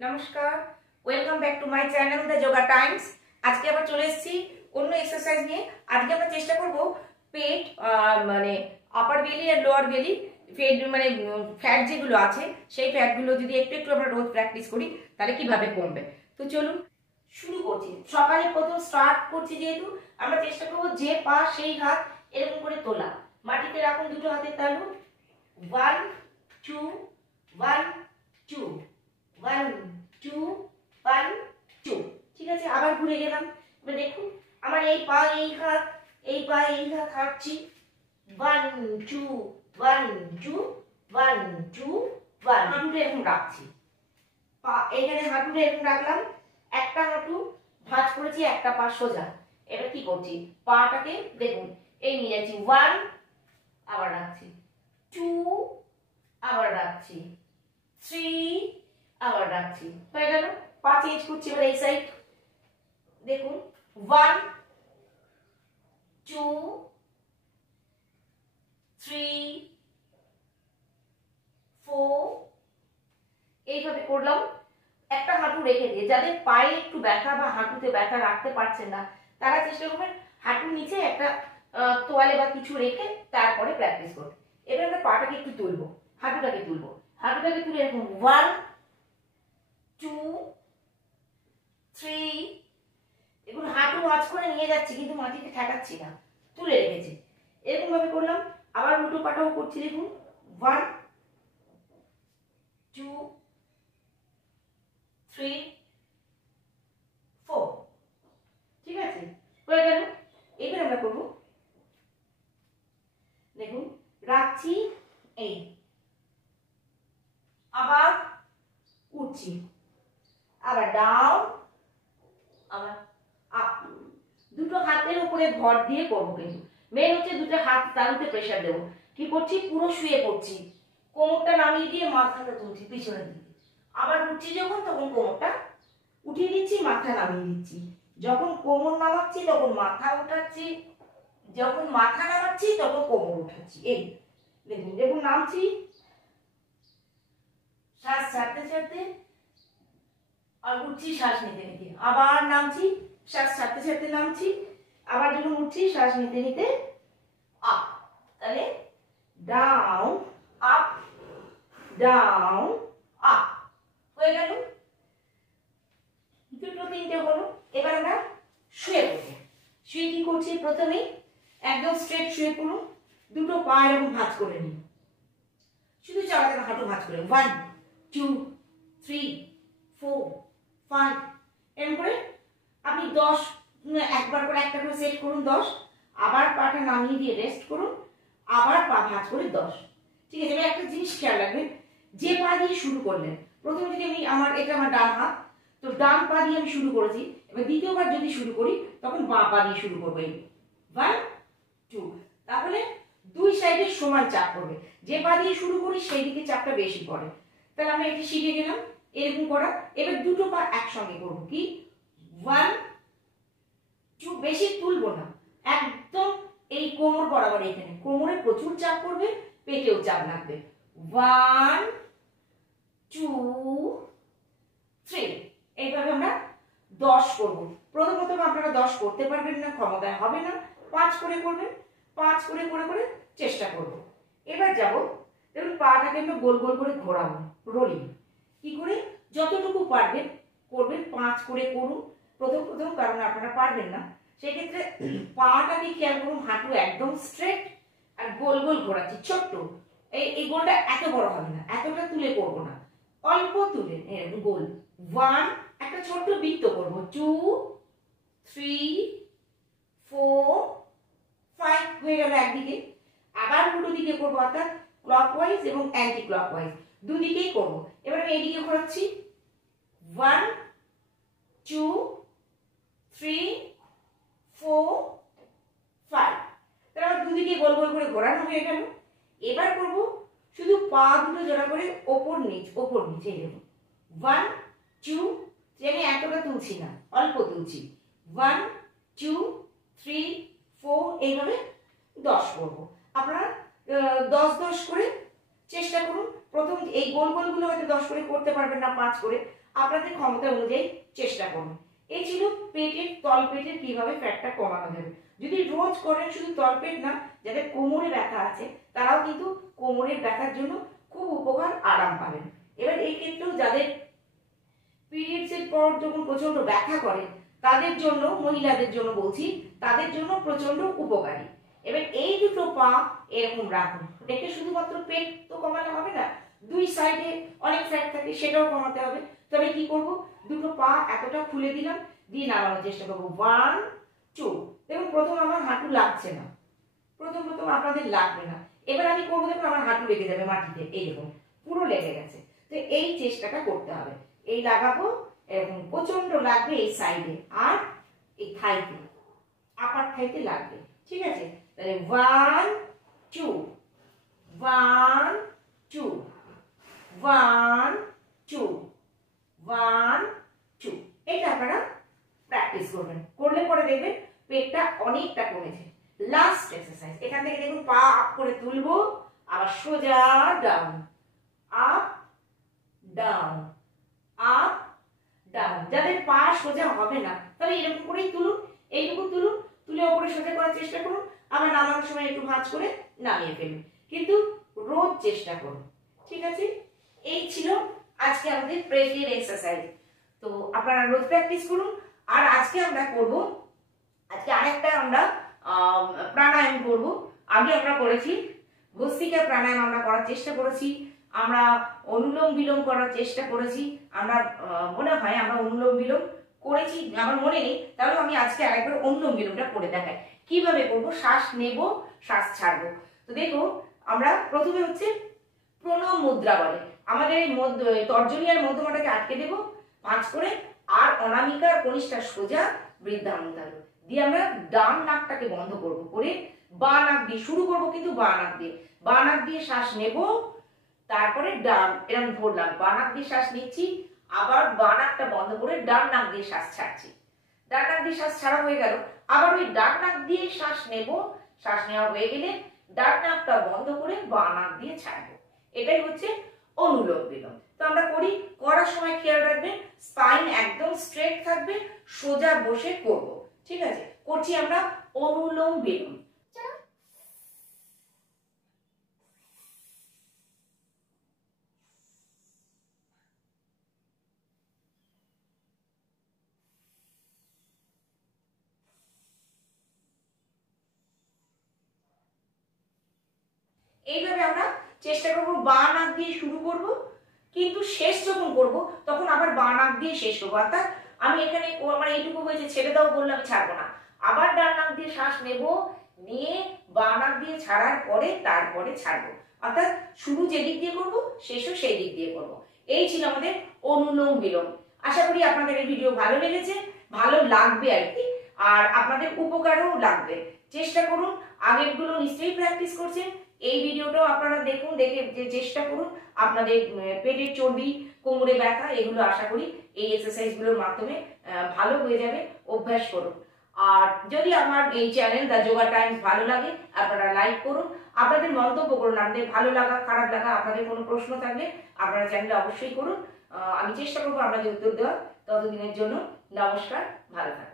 নমস্কার, welcome back to my channel the yoga Times. আজকে আবার চলে এসেছি অন্য এক্সারসাইজ নিয়ে। আজকে আমরা চেষ্টা করব পেট মানে আপার বেলি আর লোয়ার বেলি পেট মানে ফ্যাট যেগুলো আছে সেই ফ্যাটগুলো যদি একটু একটু আমরা রোজ প্র্যাকটিস করি তাহলে কিভাবে কমবে। তো চলুন শুরু করছি। সকালে প্রথম স্টার্ট করছি, যেহেতু আমরা চেষ্টা করব যে পা সেই হাত এরকম করে তোলা। মাটিতে রাখুন দুটো হাতের তালু। 1 2 1 2 1 2 1 2। ঠিক আছে, আবার ঘুরে গেলাম। এবার দেখুন আমার এই পা এই হাত, এই পা এই হাত হাঁটছি। 1 2 1 2 1 2 1। হাঁটুটা এরকম রাখছি, পা এখানে হাঁটুটা এরকম রাখলাম। একটা হাঁটু ভাঁজ করেছি, একটা পা সোজা। এবার কি করছি, পাটাকে দেখুন এই নিয়ে যাচ্ছি। 1 আবার রাখছি, 2 আবার রাখছি, 3 আবার রাখছি। হয়ে গেল। পা চেঞ্জ করছি এবার এই সাইড। দেখুন 1 2 3 4 এইভাবে করলাম। একটা হাঁটু রেখে দিয়ে, যাদের পায়ে একটু ব্যথা বা হাঁটুতে ব্যথা রাখতে পারছেন না তারা চেষ্টা করবেন হাঁটুর নিচে একটা তোয়ালে বা কিছু রেখে তারপরে প্র্যাকটিস করতে। এবার আমরা পাটাকে একটু তুলবো, হাঁটুটাকে তুলবো। হাঁটুটাকে তুলে এরকম 1 2 3। দেখুন হাঁটু ভাঁজ করে নিয়ে যাচ্ছি কিন্তু মাটিতে ঠেকাচ্ছি না, তুলে রেখেছি। এরকম ভাবে করলাম। আবার উল্টো পাটাও করছি। দেখুন 1 2 3 4। ঠিক আছে, হয়ে গেল। এবার আমরা করবো, দেখুন রাখছি এই, আবার উঠছি, আবার ডাউন, আবার আপ। দুটো হাতের উপরে ভর দিয়ে করবো, কিন্তু মেন হচ্ছে দুটো হাত তালুতে প্রেসার দেবো। কি করছি, পুরো শুয়ে পড়ছি, কোমরটা নামিয়ে দিয়ে মাথাটা তুলছি পিছনের দিকে। আবার উঠছি যখন তখন কোমরটা উঠিয়ে দিচ্ছি, মাথা নামিয়ে দিচ্ছি। যখন কোমর নামাচ্ছি তখন মাথা উঠাচ্ছি, যখন মাথা নামাচ্ছি তখন কোমর উঠাচ্ছি। এই দেখুন, দেখুন নামছি, শ্বাস ছাড়তে ছাড়তে, আর উঠছি শ্বাস নিতে নিতে, আবার নামছি, শ্বাস ছাড়তে ছাড়তে নামছি, আবার যখন উঠছি শ্বাস নিতে নিতে আপ। তাহলে ডাউন আপ ডাউন আপ। হয়ে গেল, দুটো তিনটে হলো। এবার আমরা শুয়ে পড়বো। শুয়ে কি করছি, প্রথমেই একদম স্ট্রেট শুয়ে পড়ুন। দুটো পা এরকম ভাঁজ করে নিন, শুধু চালাতে হাঁটু ভাঁজ করে। 1 2 3 4 5 এরকম করে আপনি 10 একবার করে একটা করে সেট করুন 10। আবার পাটা নামিয়ে দিয়ে রেস্ট করুন, আবার পা ভাঁজ করে 10। ঠিক আছে। এবার একটা জিনিস খেয়াল রাখবেন, যে পা দিয়ে শুরু করলেন, প্রথমে যদি আমি এটা আমার ডান হাত, তো ডান পা দিয়ে আমি শুরু করেছি। এবার দ্বিতীয়বার যদি শুরু করি তখন বাঁ পা দিয়ে শুরু করবো। এই 1 2। তাহলে দুই সাইডে সমান চাপ পড়বে। যে পা দিয়ে শুরু করি সেই দিকে চাপটা বেশি পড়ে। তাহলে আমরা এটা শিখে গেলাম এরকম করা। এবার দুটো পা একসঙ্গে করবো। কি 1 2, বেশি তুলবো না, একদম এই কোমর বরাবর। এখানে কোমরে প্রচুর চাপ পড়বে, পেটেও চাপ লাগবে। 1 2 3। এইভাবে আমরা 10 করবো। প্রথমত আপনারা 10 করতে পারবেন না, ক্ষমতায় হবে না, 5 করে করবেন। 5 করে করে করে চেষ্টা করব। এবার যাব, দেখুন পাটাকে আমরা গোল গোল করে ঘোরাবো, রোলিং। কি করে, যতটুকু পারবেন করবেন। 5 করে করুন প্রথম প্রথম, কারণ আপনারা পারবেন না। সেক্ষেত্রে পাটাকে খেয়াল করুন, হাঁটু একদম স্ট্রেট আর গোল গোল ঘোরাচ্ছি। ছোট্ট এই গোলটা এত বড় হবে না, এতটা তুলে করবো না, অল্প তুলে এরকম গোল। 1 একটা ছোট্ট বৃত্ত করব। 2 3 4 5 হয়ে গেল একদিকে। আবার উল্টো দিকে করবো, অর্থাৎ ক্লকওয়াইজ এবং অ্যান্টি ক্লকওয়াইজ দুদিকেই করব। এবার আমি এইদিকে ঘোরাচ্ছি। 1 2 3 4 5। তাহলে আমার দুদিকে গোল গোল করে ঘোরানো হয়ে গেল। এবার করব শুধু পা দুটো জোড়া করে ওপর নিচ ওপর নিচ। এই দেখুন 1 2। আমি এতটা তুলছি না, অল্প তুলছি। 1 2 3 4। এইভাবে 10 করব। আপনারা 10 10 করে চেষ্টা করুন। প্রথম এই গোল গোলগুলো হয়তো 10 করে করতে পারবেন না, 5 করে। আপনাদের ক্ষমতা অনুযায়ী চেষ্টা করুন। এই ছিল পেটের তলপেটের কিভাবে ফ্যাটটা কমানো যাবে। যদি রোজ করেন, শুধু তলপেট না, যাদের কোমরে ব্যথা আছে তারাও কিন্তু কোমরের ব্যথার জন্য খুব উপকার, আরাম পাবেন। এবার এই ক্ষেত্রেও যাদের পিরিয়ডসের পর যখন প্রচন্ড ব্যথা করে তাদের জন্য, মহিলাদের জন্য বলছি, তাদের জন্য প্রচন্ড উপকারী। এবার এই দুটো পা এরকম রাখুন, রেখে শুধুমাত্র পেট তো কমালে হবে না, দুই সাইডে অনেক ফ্যাট থাকে সেটাও কমাতে হবে। তবে কি করব, দুটো পা এতটা খুলে দিলাম, দিয়ে নামানোর চেষ্টা করবো। 1 2। দেখুন প্রথম আমার হাঁটু লাগছে না, প্রথম আপনাদের লাগবে না। এবার আমি করবো, দেখুন আমার হাঁটু লেগে যাবে মাটিতে, এইরকম পুরো লেগে গেছে। তো এই চেষ্টাটা করতে হবে। এই লাগাবো, এরকম প্রচন্ড লাগবে এই সাইডে, আর এই থাইতে, আপার থাইতে লাগবে। ঠিক আছে, তাহলে 1 2 1 2 1 2 1 2। এটা আপনারা প্র্যাকটিস করবেন, করলে পরে দেখবেন পেটটা অনেকটা কমেছে। লাস্ট এক্সারসাইজ, এখান থেকে দেখুন পা আপ করে তুলবো, আবার সোজা down, up down, up down. যাদের পা সোজা হবে না তাহলে এরকম করেই তুলুন, এইটুকু তুলুন, তুলে ওপরে সোজা করার চেষ্টা করুন, আবার নামানোর সময় একটু ভাঁজ করে নামিয়ে ফেলুন, কিন্তু রোজ চেষ্টা করুন। ঠিক আছে, এই ছিল আজকে আমাদের পেটের এক্সারসাইজ। তো আপনারা রোজ প্র্যাকটিস করুন। আর আজকে আমরা করব, আজকে আরেকটা আমরা প্রাণায়াম করব। আগে আমরা করেছি ভস্ত্রিকা প্রাণায়াম, আমরা করার চেষ্টা করেছি, আমরা অনুলোম বিলোম করার চেষ্টা করেছি, আমরা মনে হয় আমরা অনুলোম বিলোম করেছি, আমার মনে নেই। তাহলে আমি আজকে আরেকবার অনুলোম বিলোমটা করে দেখাই কিভাবে করব। শ্বাস নেব, শ্বাস ছাড়বো। তো দেখো, আমরা প্রথমে হচ্ছে প্রণব মুদ্রা বলে, আমাদের এই তর্জনী আর মধ্যমাটাকে আটকে দেবো ভাঁজ করে, আর অনামিকার কনিষ্ঠা সোজা, বৃদ্ধানুতালু দিয়ে আমরা ডান নাকটাকে বন্ধ করব, করে বা নাক দিয়ে শুরু করব, কিন্তু বা নাক দিয়ে শ্বাস নেব, তারপরে ডান এরকম ধরলাম, বা নাক দিয়ে শ্বাস নিচ্ছি, আবার বা নাকটা বন্ধ করে ডান নাক দিয়ে শ্বাস ছাড়ছি। ডান নাক দিয়ে শ্বাস ছাড়া হয়ে গেল, আবার ওই ডান নাক দিয়ে শ্বাস নেব, শ্বাস নেওয়া হয়ে গেলে ডান নাকটা বন্ধ করে বা নাক দিয়ে ছাড়বো। এটাই হচ্ছে অনুলোম বিলোম। তো আমরা করি, করার সময় খেয়াল রাখবেন স্পাইন একদম স্ট্রেট থাকবে, সোজা বসে করব। ঠিক আছে, করছি আমরা অনুলোম বিলোম। এইভাবে আমরা চেষ্টা করব, বা নাক দিয়ে শুরু করব, কিন্তু শেষ যখন করব তখন আবার বা নাক দিয়ে শেষ করবো। অর্থাৎ আমি এখানে আমার এইটুকু হয়েছে, ছেড়ে দাও বললে আমি ছাড়বো না, আবার ডান নাক দিয়ে শ্বাস নেব, নিয়ে বা নাক দিয়ে ছাড়ার পরে তারপরে ছাড়বো। অর্থাৎ শুরু যেদিক দিয়ে করব, শেষও সেই দিক দিয়ে করব। এই ছিল আমাদের অনুলোম বিলোম। আশা করি আপনাদের এই ভিডিও ভালো লেগেছে, ভালো লাগবে আর কি, আর আপনাদের উপকারও লাগবে। চেষ্টা করুন, আগেরগুলো নিশ্চয়ই প্র্যাকটিস করছেন, এই ভিডিওটাও আপনারা দেখুন, দেখে যে চেষ্টা করুন। আপনাদের পেটের চর্বি, কোমরে ব্যথা, এগুলো আশা করি এই এক্সারসাইজগুলোর মাধ্যমে ভালো হয়ে যাবে। অভ্যাস করুন। আর যদি আমার এই চ্যানেল দ্য যোগা টাইমস ভালো লাগে, আপনারা লাইক করুন, আপনাদের মন্তব্য করুন, আপনাদের ভালো লাগা খারাপ লাগা, আপনাদের কোনো প্রশ্ন থাকলে আপনারা চ্যানেলে অবশ্যই করুন। আমি চেষ্টা করবো আপনাদের উত্তর দেওয়ার। ততদিনের জন্য নমস্কার, ভালো থাকুন।